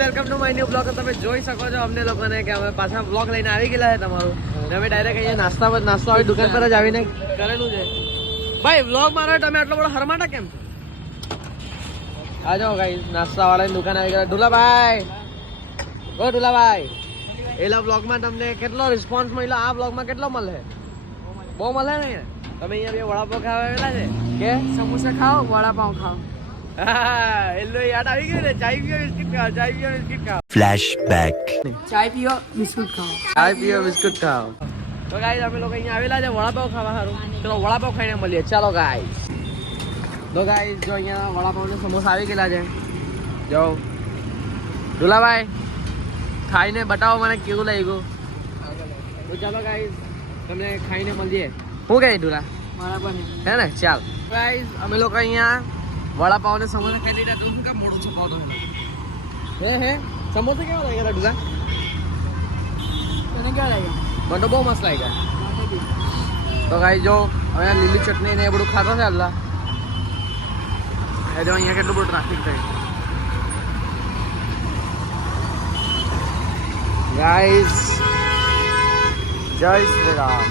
Welcome to my new blog. તમે જોઈ શકો છો અમને લોકોને કે અમે પાછા બ્લોગ લઈને આવી ગયેલા છે તમારું. અમે ડાયરેક્ટ અહીંયા નાસ્તો વાળી દુકાન પર જ આવીને કરેલું છે. ભાઈ બ્લોગ મારો તમે આટલો બધો હરમાટા કેમ છો? આ જાઓ ગાઈસ, નાસ્તા વાળાની દુકાન આવી ગયા. ઢુલાભાઈ, ઓ ઢુલાભાઈ, એલા બ્લોગમાં તમને કેટલો રિસ્પોન્સ મળ્યો? આ બ્લોગમાં કેટલો મળે? બહુ મળે ને. તમે અહીંયા બે વડાપાવ ખાવા આવેલા છે કે સમોસા ખાઓ, વડાપાવ ખાઓ. હા, એલો યાદ આવી ગયું ને. ચાય પીઓ, બિસ્કિટ ખાઓ, ચાય પીઓ, બિસ્કિટ ખાઓ. ફ્લેશબેક. ચાય પીઓ, બિસ્કુટ ખાઓ. ચાય પીઓ, બિસ્કુટ ખાઓ. તો ગાઈસ અમે લોકો અહીંયા આવેલા છે વડાપાવ ખાવા સારું. ચલો વડાપાવ ખાઈને મળીએ. ચાલો ગાઈસ. તો ગાઈસ જો અહીંયા વડાપાવ ને સમોસા આવી ગયેલા છે. જો ઢુલાભાઈ ખાઈને બતાવો મને કેવું લાગ્યું. તો ચાલો ગાઈસ તમને ખાઈને મળીએ. શું કહે ઢુલા? બરાબર હે ને? ચાલ ગાઈસ અમે લોકો અહીંયા વડાપાવ ને સમોસા ખાઈ લીધા. તો શું કામ મોડું છુપાવતો હે સમોસા કેવા લાગ્યા ઢુલા? તને ક્યાં લાગ્યા? મને તો બહુ મસ્ત લાગ્યા. તો ગાઈસ જો હવે લીલી ચટણી ને એ બધું ખાતો છે અલ્લા. એ જો અહીંયા કેટલું બધું ટ્રાફિક થાય ગાઈસ. જય શ્રી રામ.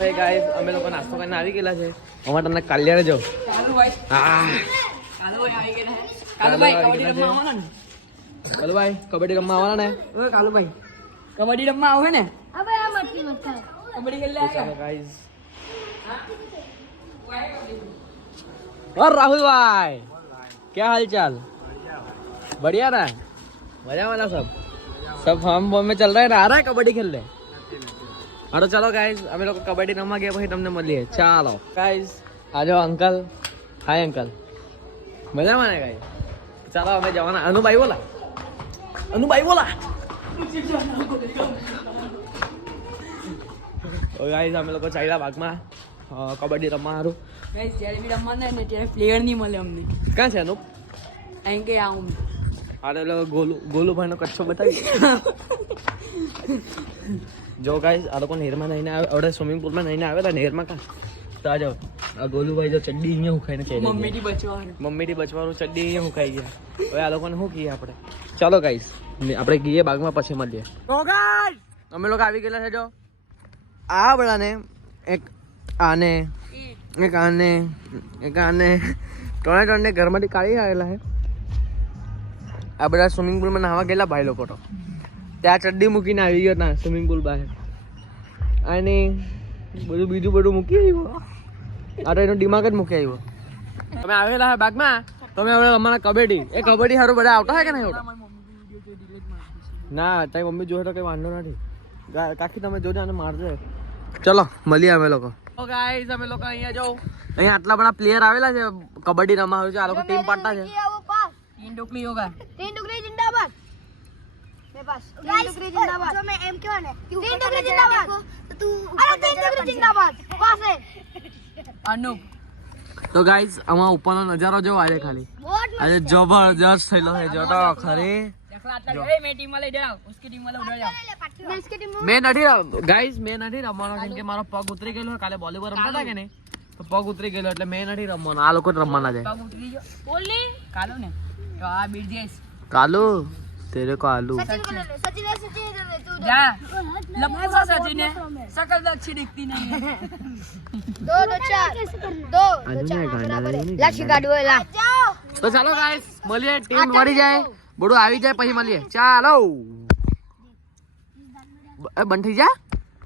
હે ગાઈસ અમે લોકો નાસ્તો કરીને આવી ગયેલા છે. અમારે તમને કાલિયારે જો કાલુભાઈ, હા કાલુભાઈ આવી ગયા છે. કાલુભાઈ કબડ્ડી રમવા આવવાના ને? કાલુભાઈ કબડ્ડી રમવા આવવાના ને? ઓય કાલુભાઈ કબડ્ડી રમવા આવે ને? અબે આ મટકી મત ખાય. કબડ્ડી ખેલને ચાલો આવ્યા? ગાઈસ. और राहुल भाई क्या हाल चाल? बढ़िया ना? मजा वाला सब फॉर्म में चल रहा है ना? आ रहा है कबड्डी खेलने? हाँ तो चलो गाइस અમે લોકો કબડ્ડી રમવા ગયા પછી તમને મળીએ. ચાલો ગાઈસ આ જો અંકલ. હાય અંકલ, મજામાં ને ગાઈસ? ચાલો અમે જવાના. અનુભાઈ બોલા, અનુભાઈ બોલા. ઓ ગાઈસ અમે લોકો ચાલ્યા બાગમાં કબડ્ડી રમવા સારું. ગાઈસ જ્યારે બી રમવાના ને ત્યારે પ્લેયર નહીં મળે અમને. ક્યાં છે અનુપ? અહીં કે આવું અરે ગોલુભાઈ નો કચ્છો બતાવી. જો ગાઈસ આ લોકો નેરમાં નહીને આવે. આપણે સ્વિમિંગ પુલમાં નહીને આવેલા નેરમાં કાં તો આ જાઓ. આ ગોલુભાઈ જો ચડ્ડી અહીંયા હુકાઈને કહી મમ્મીથી બચવાનું. મમ્મીથી બચવાનું ચડ્ડી અહીંયા હુકાઈ ગયા. હવે આ લોકોને શું કહીએ આપણે? ચાલો ગાઈસ આપણે ગઈએ બાગમાં પછી મળીએ. તો ગાઈસ અમે લોકો આવી ગયેલા છે. જો આ બધાને એક આને એક આને એક આને ત્રણે ઘરમાંથી કાઢી આવેલા છે. આ બધા સ્વિમિંગ પુલમાં નાહવા ગયેલા ભાઈ લોકો તો ત્યાં ચડ્ડી મૂકીને આવી ગયો ના સ્વિમિંગ પુલ બહાર. અને બીજું બધું મૂકી આવ્યો. આ તો એનો દિમાગ જ મૂકી આવ્યો. તમે આવેલા હે બાગમાં. તમે હવે અમારા કબડ્ડી એ કબડ્ડી સારું બધા આવતા હોય કે નહીં? ના તારી મમ્મી જોશે તો કઈ વાંધો નથી. કાકી તમે જોજો અને મારજો. ચલો મળીએ અમે લોકો. ગાઈસ અમે લોકો અહીંયા જો અહીંયા આટલા બધા પ્લેયર આવેલા છે કબડ્ડી રમવા આવે છે. આ લોકો ટીમ પાડતા છે. તીન ટોકલી હોગા. तीन टुकड़ी जिंदाबाद मेरे पास तीन टुकड़ी जिंदाबाद जो मैं एम क्यों है तीन टुकड़ी जिंदाबाद तो तू अरे तीन टुकड़ी जिंदाबाद पास है અનુપ તો ગાઈસ આમાં ઉપરનો નજારો જો આજે ખાલી बहुत આજે જબરજસ્ત થયેલો છે. જો તો ખરી એ મેં ટીમ માં લઈ જાઓ, ઉસકી ટીમ માં લઈ ઉડર જાઓ. मैं इसके टीम મેં નથી ગાઈસ મેં નથી રમવાનો કેમ કે મારો પગ ઉતરી ગયેલો કાલે વોલીબોલ રમતા હતા કે નહીં તો પગ ઉતરી ગયેલો એટલે મેં નથી રમવાનો. આ લોકો જ રમવાના છે. પગ ઉતરી ગયો. બોલ ને કાલો ને તો આ બીટ જઈશ. કાલુ તેરે કો આલू सचिन को ले ले सचिन ले तू જા લંબા સચિન ને શકલ તો अच्छी दिखती नहीं है. दो दो चार दो लक्ष्य काटो ला जाओ તો ચાલો ગાઈસ મળીએ. ટીમ મળી જાય બધું આવી જાય પછી મળીએ. ચાલો બંધ થઈ જા.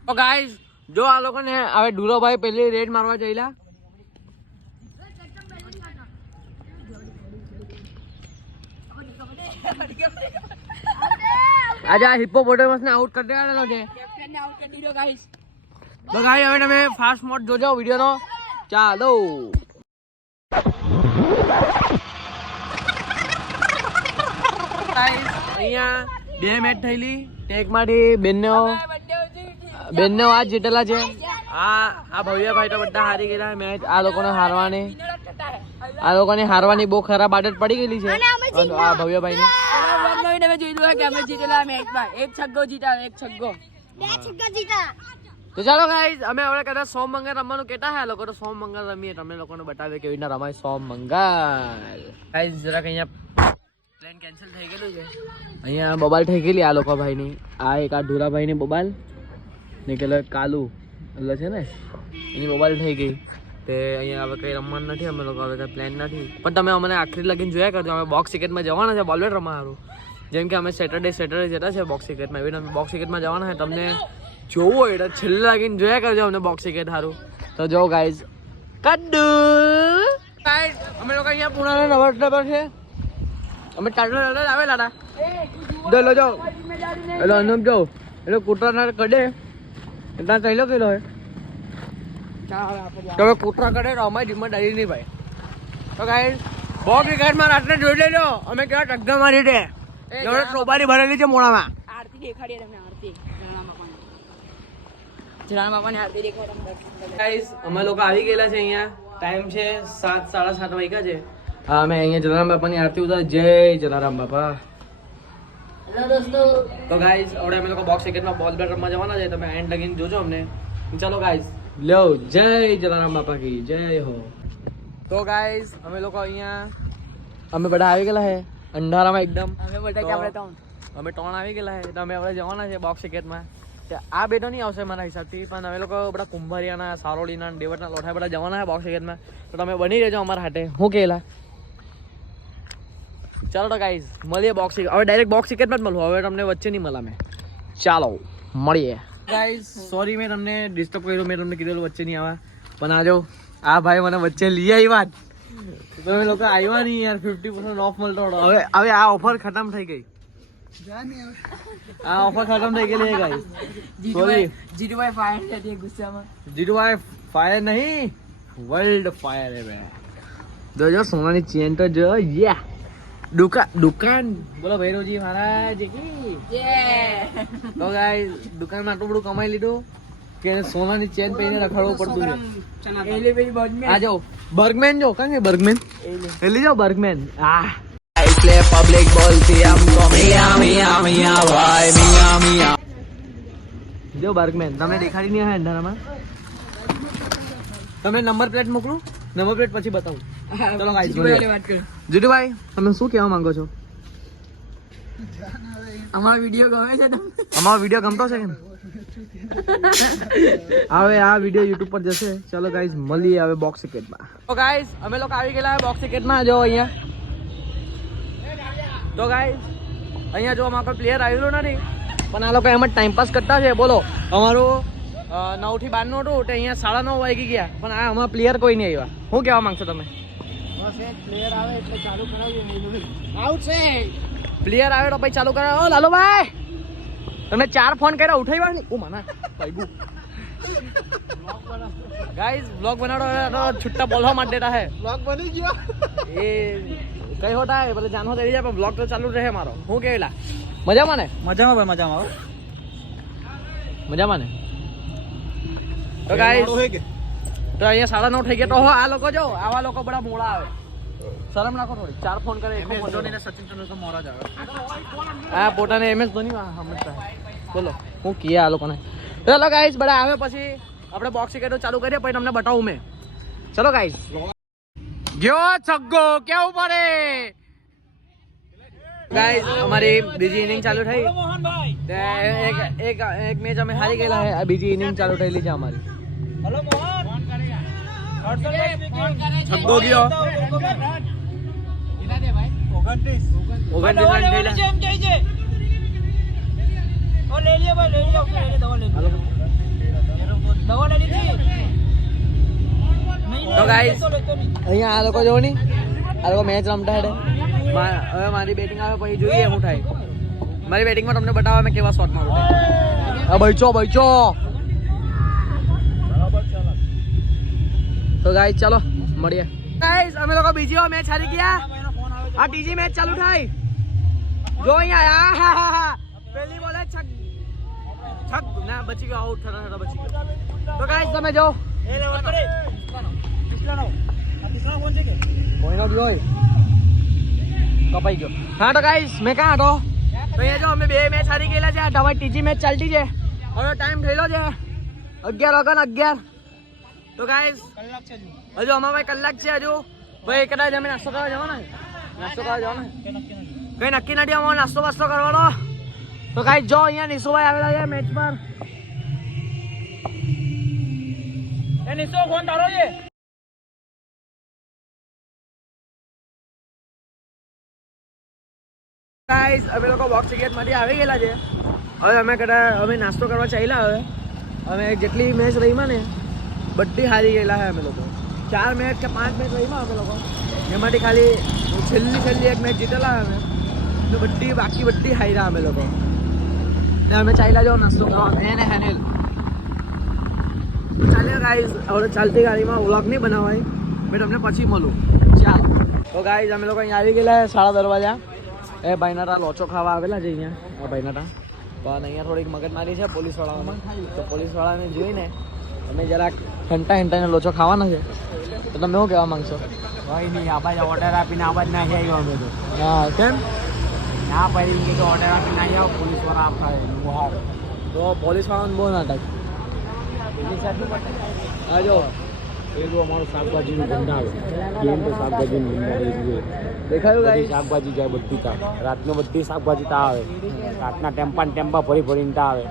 તો ગાઈસ જો આ લોકો ને હવે ઢુલોભાઈ પહેલી રેડ મારવા જઈલા. આજે આ હિપ્પોપોટેમસ ને આઉટ કરી દેવાનો છે. કેપ્ટન ને આઉટ કરી દીધો ગાઈસ. તો ગાઈસ હવે તમે ફાસ્ટ મોડ જોજો વિડિયો નો. ચાલો ગાઈસ અહીંયા બે મેચ થયેલી. ટેકમાંથી બેનનો આજ જીતેલા છે. આ ભવ્યભાઈ તો બધા હારી ગયેલા મેચ. આ લોકોને હારવાની બહુ ખરાબ આદત પડી ગયેલી છે આ ભવ્યભાઈ ની. તમે જોયું કે અમે જીતેલા મેચમાં એક છગ્ગો જીતા, એક છગ્ગો. બે छक्का जीता તો ચાલો ગાઈસ અમે હવે કદાચ સોમ મંગળ રમવાનું કહેતા હે લોકો તો સોમ મંગળ રમીએ. તમને લોકોને બતાવે કેવી રીતના રમાય સોમ મંગળ. ગાઈસ જરાક અહીંયા પ્લાન કેન્સલ થઈ ગયેલું છે. અહીંયા બબાલ થઈ ગયેલી આ લોકો ભાઈની. આ એક આ ઢોલાભાઈની બબાલ ને પેલો કાલુ એટલે છે ને એની બબાલ થઈ ગઈ. તે અહીંયા હવે કંઈ રમવાનું નથી. અમે લોકો હવે કંઈ પ્લાન નથી. પણ તમે અમને આખરી લગીને જોયા કરજો. અમે બોક્સ ક્રિકેટમાં જવાના છે બોલવેટ રમવા સારું. જેમ કે અમે સેટરડે જતા છે બોક્સ ક્રિકેટમાં. એવી અમે બોક્સ ક્રિકેટમાં જવાના છે. તમને જોવું હોય એટલે છેલ્લે લાગીને જોયા કરજો અમને બોક્સ ક્રિકેટ સારું. તો જો ગાઈઝ કડ્ડુ ગાઈઝ અમે લોકો અહીંયા પુણાના નવા પર છે. અમે ટાટા આવેલા હતા લો જો એટલે અનુપ જો એટલે કૂતરાના કડે એટલા ચાલ્યો કિલો હે તમે કૂતરા કડે તો અમારી જીમમાં ડાલી નહીં ભાઈ. તો ગાઈઝ બોક્સ ક્રિકેટમાં રાત્રે જોઈ લેજો અમે કેવા ટગ્ગા મારી દે ચોબારી ભરેલી છે મોડામાં. આરતી દેખાડીએ તમને આરતી જલારામ બાપાની આરતી દેખાડો. ગાઈસ અમે લોકો આવી ગયેલા છે અહીંયા. ટાઈમ છે 7 સાડા 7 વાગ્યા છે. હા અમે અહીંયા જલારામ બાપાની આરતી ઉતાર. જય જલારામ બાપા. હેલો દોસ્તો. તો ગાઈસ હવે અમે લોકો બોક્સ ક્રિકેટમાં બોલ બેટ રમવા જવાના છે. તમે એન્ડ લગીને જોજો અમને. ચાલો ગાઈસ લ્યો જય જલારામ બાપા કી જય હો. તો ગાઈસ અમે લોકો અહીંયા અમે બધા આવી ગયેલા છે અંધારામાં એકદમ. અમે બધા કે આપણે અમે ત્રણ આવી ગયેલા છે. તો અમે હવે જવાના છે બોક્સ ક્રિકેટમાં. આ બે તો નહીં આવશે મારા હિસાબથી પણ અમે લોકો બધા કુંભારિયાના સારોલીના ડેવટના લોઠા બધા જવાના છે બોક્સ ક્રિકેટમાં. તો તમે બની રહેજો અમારા હાથે. હું કહેલા ચાલો તો ગાઈઝ મળીએ બોક્સ ક્રિકેટ. હવે ડાયરેક્ટ બોક્સ ક્રિકેટમાં જ મળવું. હવે તમને વચ્ચે નહીં મળે અમે. ચાલો મળીએ ગાઈઝ. સોરી મેં તમને ડિસ્ટર્બ કર્યું. મેં તમને કીધેલું વચ્ચે નહીં આવ્યા પણ આજો આ ભાઈ મને વચ્ચે લઈ આવ્યા. તમે લોકો આવ્યા નહીં યાર. 50% ઓફ મળતો હતો. હવે આ ઓફર ખતમ થઈ ગઈ. આ ઓફર ખતમ થઈ ગયેલી ગાઈસ. સોરી જીતુભાઈ ફાયર હતી ગુસ્સામાં. જીતુભાઈ ફાયર નહીં વર્લ્ડ ફાયર હે બે. જોજો સોનાની ચેન તો જો યા દુકાન બોલો ભૈરવજી મહારાજ કી જય. તો ગાઈસ દુકાનમાં આટલું બધું કમાઈ લીધું કે સોનાની ચેન પહેરીને રખડવું પડતું છે. એલે ભાઈ બર્ગમેન. આ જો બર્ગમેન જો કાંગે બર્ગમેન એલી જો બર્ગમેન. આ એટલે પબ્લિક બોલતી આમ તો મિયા મિયા મિયા ભાઈ મિયા મિયા. જો બર્ગમેન તમને દેખાડી નહીં હે અંધારામાં. તમને નંબર પ્લેટ મોકલું. નંબર પ્લેટ પછી બતાવું. ચલો ગાઈસ જીતુભાઈ વાત કરો. જીતુભાઈ તમે શું કહેવા માંગો છો? અમારો વિડિયો ગમે છે તમને? અમારો વિડિયો ગમતો છે કે હવે આ વિડિયો YouTube પર જશે. ચલો ગાઈસ મળીએ હવે બોક્સ ક્રિકેટમાં. તો ગાઈસ અમે લોકો આવી ગયેલા બોક્સ ક્રિકેટમાં. જો અહીંયા તો ગાઈસ અહીંયા જો અમારો કોઈ પ્લેયર આવેલો નથી પણ આ લોકો એમ જ ટાઈમ પાસ કરતા છે. બોલો અમારું 9 થી 12 નું હતું તો અહીંયા 9:30 વાગી ગયા પણ આ અમારા પ્લેયર કોઈ નહીં આવ્યા. શું કહેવા માંગશો તમે? પ્લેયર આવે એટલે ચાલુ કરાવીએ. આઉટ છે. પ્લેયર આવે તો પછી ચાલુ કરાવો. ઓ લાલુભાઈ તમે 4 ફોન કર્યા ઉઠાવ્યા નહીં. ઓ માના ભાઈ ગાઈસ વ્લોગ બનાવવાનો છુટ્ટા બોલવા માટે દેતા હે. વ્લોગ બની ગયો એ કઈ હોતા હે ભલે જાન હો તેરી જાય પણ વ્લોગ તો ચાલુ રહે મારો. હું કેલા મજામાં ને? મજામાં ભાઈ મજામાં. મજામાં ને? તો ગાઈસ તો અહીંયા 9:30 થઈ ગયા. તો આ લોકો જો આવા લોકો બધા મોડા આવે. શરમ રાખો થોડી. 4 ફોન કરે. સચિન તેંડુલકર મોરા જ આવે. હા પોતાને MS ધોની સમજતા. બોલો હું કીએ આ લોકોને. ચલો ગાઈસ બધા આવે પછી આપણે બોક્સ ક્રિકેટ ચાલુ કરીએ પછી તમને બતાવું મેં. ચલો ગાઈસ ગયો છગ્ગો કેવું પડે. ગાઈસ અમારી બીજી ઇનિંગ ચાલુ થઈ. એક મેચ અમે હારી ગયેલા છે. બીજી ઇનિંગ ચાલુ થયેલી છે અમારી. છગ્ગો ગયો 29 રન થયેલા. તો ગાઈસ અહીંયા આ લોકો જોવો ની આ લોકો મેચ રમતા હે. હવે મારી બેટિંગ આવે પછી જોઈએ શું થાય. મારી બેટિંગમાં તમને બતાવવા મેં કેવા શોટ મારું. હા બઈચો તો ગાઈસ ચાલો મળીએ. ગાઈસ અમે લોકો બીજી મેચ હારી ગયા. આ ત્રીજી મેચ ચાલુ થાય. જો અહીંયા પહેલી બોલે છગ ના બચી ગયો. આઉટ થતા બચી ગયો. તો ગાઈસ તમે જો કોઈનો બી હોય કપાઈ ગયો. હા તો ગાઈસ મેં ક્યાં હતો? તો અહીંયા જો અમે 2 મેચ હારી ગયેલા છે. તમારી ત્રીજી મેચ ચાલતી છે. હવે ટાઈમ થયેલો છે 11:11. તો ગાઈસ હજુ અમારા ભાઈ કલાક છે. હજુ ભાઈ કદાચ અમે નાસ્તો કરવા જવાના. નાસ્તો કરવા જવાના કઈ નક્કી નથી અમારો નાસ્તો વાસ્તો કરવાનો. તો ગાઈસ જો અહીંયા નિશુભાઈ આવેલા છે મેચ પર. એ નિશુ ફોન તારો છે. ગાઈસ અમે લોકો બોક્સ ક્રિકેટ માંથી આવી ગયેલા છે. હવે અમે નાસ્તો કરવા ચાલ્યા. હવે જેટલી મેચ રહીમાં ને બધી હારી ગયેલા છે અમે લોકો. 4 મેચ કે 5 મેચ રહીમાં અમે લોકો એમાંથી ખાલી છેલ્લી એક મેચ જીતેલા અમે તો બાકી બધી હાર્યા અમે લોકો. ને અમે ચાલ્યા જાઓ નાસ્તો કરવા એને હેનેલ. ચાલ્યા ગાઈસ હવે ચાલતી ગાડીમાં વ્લોગ નહીં બનાવાય મેં તમને પછી મળું. ચાલો તો ગાઈસ અમે લોકો અહીંયા આવી ગયેલા છે શાળા દરવાજા. એ ભાઈનાટા લોચો ખાવા આવેલા છે અહીંયા. આ ભાઈનાટા પણ અહીંયા થોડીક મગજમારી છે પોલીસવાળાઓમાં. તો પોલીસવાળાને જોઈને અમે જરાક હંટાઈને લોચો ખાવાનો છે. તો તમે શું કહેવા માંગશો? કોઈ નહીં, આબાજ ઓર્ડર આપીને આબાજ નાખી આવ્યો અમે તો. હા કેમ? ના પડી તો ઓર્ડર આપીને નાખી આવો પોલીસવાળા આપતા મુહાર. તો પોલીસવાળાને બહુ નાટક. હા જો એ જો અમારું શાકભાજીનું ભંડાર કેમ તો શાકભાજીનું ભંડાર એ જુએ દેખાયું બધી ગાઈસ? શાકભાજી જાય બધી તા રાતનો બધી શાકભાજી તા આવે. રાતના ટેમ્પા ભરીને તા આવે.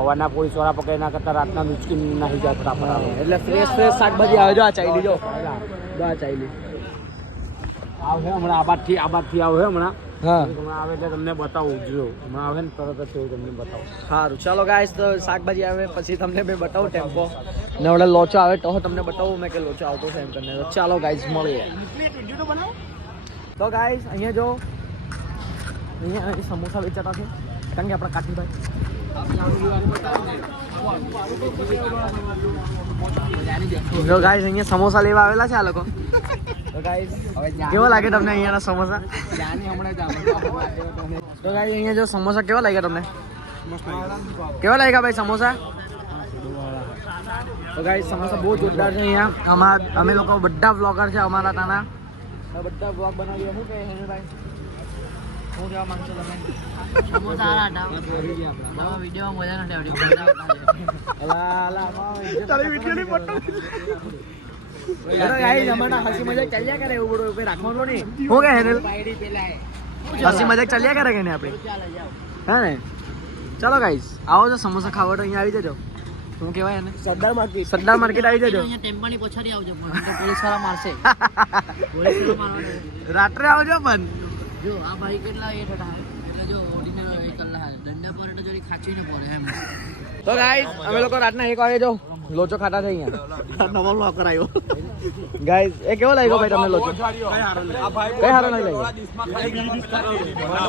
હવાના પોલીસવાળા પકડી ના કરતા રાતના નુચકી નાખી જાય ફટાફટ આવે. એટલે ફ્રેશ શાકભાજી આવે. જો આ ચાઈલી જો આ ચાઈલી આવે હમણાં આબાદથી આવે હમણાં. હા હમણાં આવે એટલે તમને બતાવું જો હમણાં આવે ને તરત જ એવું તમને બતાવું. સારું ચાલો ગાઈસ તો શાકભાજી આવે પછી તમને મેં બતાવું ટેમ્પો ને વડે લોચો આવે તો તમને બતાવું મેં કે લોચો આવતો છે એમ કરીને. તો ચાલો ગાઈસ મળીએ. તો ગાઈસ અહીંયા જો અહીંયા સમોસા વેચાતા છે કારણ કે આપણા કાઠીભાઈ. જો ગાઈસ અહીંયા સમોસા લેવા આવેલા છે આ લોકો. તો ગાઈસ કેવો લાગે તમને અહીંયાના સમોસા? તો ગાઈસ અહીંયા જો સમોસા કેવા લાગ્યા તમને? કેવા લાગ્યા ભાઈ સમોસા? તો ગાઈસ સમોસા બહુ જોરદાર છે અહીંયા. અમે લોકો બધા વ્લોગર છે અમારા તાના બધા વ્લોગ બનાવીએ. શું કહે હેનુભાઈ? શું કહેવા માંગશો તમે? સમોસા હારા હતા વિડીયોમાં મજા નથી આવતી. હસી મજાક ચાલ્યા કરે એવું બધું રાખવાનું નહીં. શું કહે હેનલ? હસી મજાક ચાલ્યા કરે કે નહીં આપણે? હા ને ચાલો ગાઈસ આવો છો સમોસા ખાવા તો અહીંયા આવી જજો. શું કહેવાય એને? સરદાર માર્કેટ આવી જજો. ટેમ્પાની પછાડી આવજો પોલીસ વાળા મારશે. રાત્રે આવજો પણ. જો આ ભાઈ કેટલા એ થતા એટલે જો ઓડીને કલ્લા દંડા પર એટલે જોડી ખાચીને પડે એમ. તો ગાઈસ અમે લોકો રાતના 1 વાગે જો લોચો ખાતા છે અહીંયા. નવો વ્લોગ કરાયો. ગાઈસ એ કેવો લાગ્યો ભાઈ તમને લોચો? કઈ હારો નહીં લાગ્યો?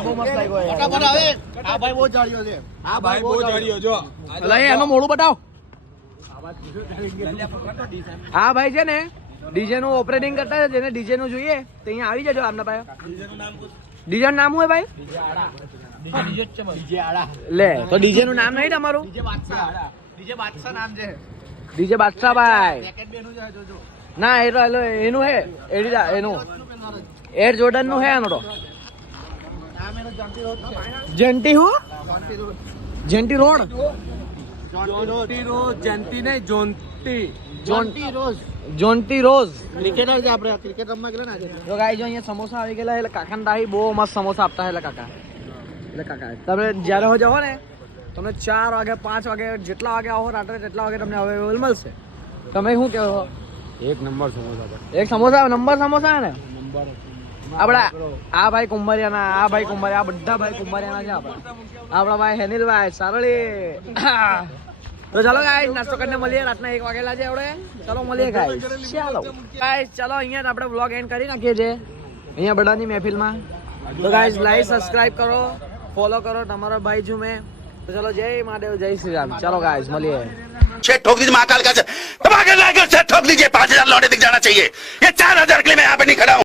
બહુ મસ્ત લાગ્યો યાર. આ ભાઈ બહુ જાળ્યો છે. આ ભાઈ બહુ જાળ્યો જો. લઈ એનું મોઢું બતાવ. આ ભાઈ છે ને ડીજે નું ઓપરેટિંગ કરતા છે. જેને ડીજે નું જોઈએ તો અહીંયા આવી જજો આમના પાસે. ડીજે નું નામ શું હે ભાઈ? લે તો ડીજે નું નામ નહીં તમારું? ડીજે બાદશાહ ભાઈ. ના એ તો એનું હે એનું એર જોર્ડન નું હે એનો તો. જેન્ટી હું? જેન્ટી રોડ. જોન્ટી રોઝ ક્રિકેટર છે આપણે ક્રિકેટ રમવા ગયેલા ને. તો ગાઈ જો અહીંયા સમોસા આવી ગયેલા. એટલે કાકા દાહી બહુ મસ્ત સમોસા આપતા એટલે કાકા તમે જ્યારે હો જાઓ ને તમને 4 વાગે 5 વાગે જેટલા વાગે આવો રાત્રે તેટલા વાગે તમને અવેલેબલ મળશે. તમે શું કહો? એક નંબર સમોસા પર એક સમોસા નંબર સમોસા ને આપડા આ ભાઈ કુંભારિયાના આ ભાઈ કુંભારિયા આ બધા ભાઈ કુંભારિયાના છે આપણા ભાઈ હેનિલભાઈ સારળી. તો ચાલો ગાઈસ નાસ્તો કરીને મળીએ. રાતના 1 વાગેલા છે આપણે. ચાલો મળીએ ગાઈસ. ચાલો ગાઈસ ચાલો અહીંયા આપણે વ્લોગ એન્ડ કરી નાખીએ છીએ અહીંયા બધાની મહેફિલમાં. તો ગાઈસ લાઈક સબસ્ક્રાઇબ કરો ફોલો કરો તમારો ભાઈ છું મેં. तो चलो जय महादेव जय श्री राम. चलो गाइस मिलिए. छह ठोक दीजिए महाकाल का दबा के लाकर छह ठोक दीजिए. 5000 लौटे दिख जाना चाहिए. ये 4000 के लिए मैं यहाँ पे नहीं खड़ा हूँ.